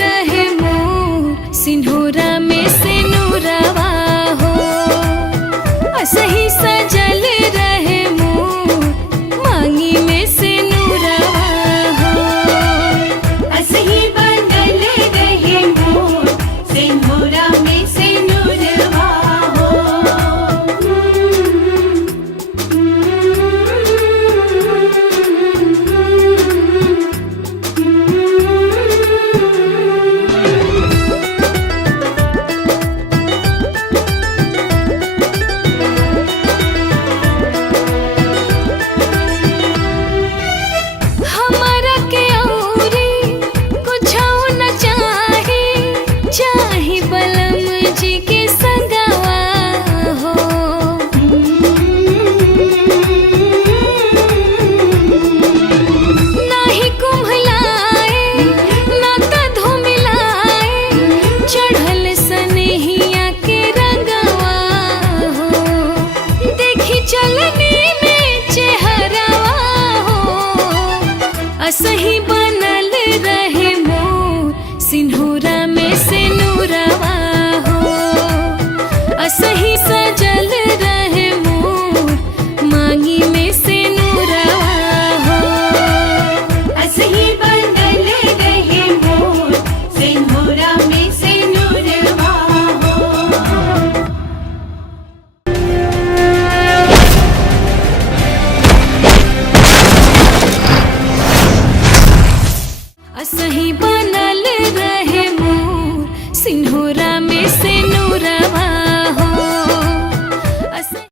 रहे मोर सिंधूरा में से नूरवा हो। असही सजल रहे मोर मांगी में से नूरवा हो। असही बनल रहे मोर सिंधूरा में से नूरवा हो। हमारा के औरी कुछो न चाही, चाही बलम जी के संगवा हो। नाही कुम्हलाए ना त धुमिलाए, चढ़ल सनहिया के रंगवा हो। देखी चलनी में चेहरवा हो। असही बनल रहे मोर सिंधूरा में से नूरवा हो। असही सजल रहे मोर मांगी में से नूरवा हो। असही बनल रहे मोर सिंधूरा में से नूरवा हो। असही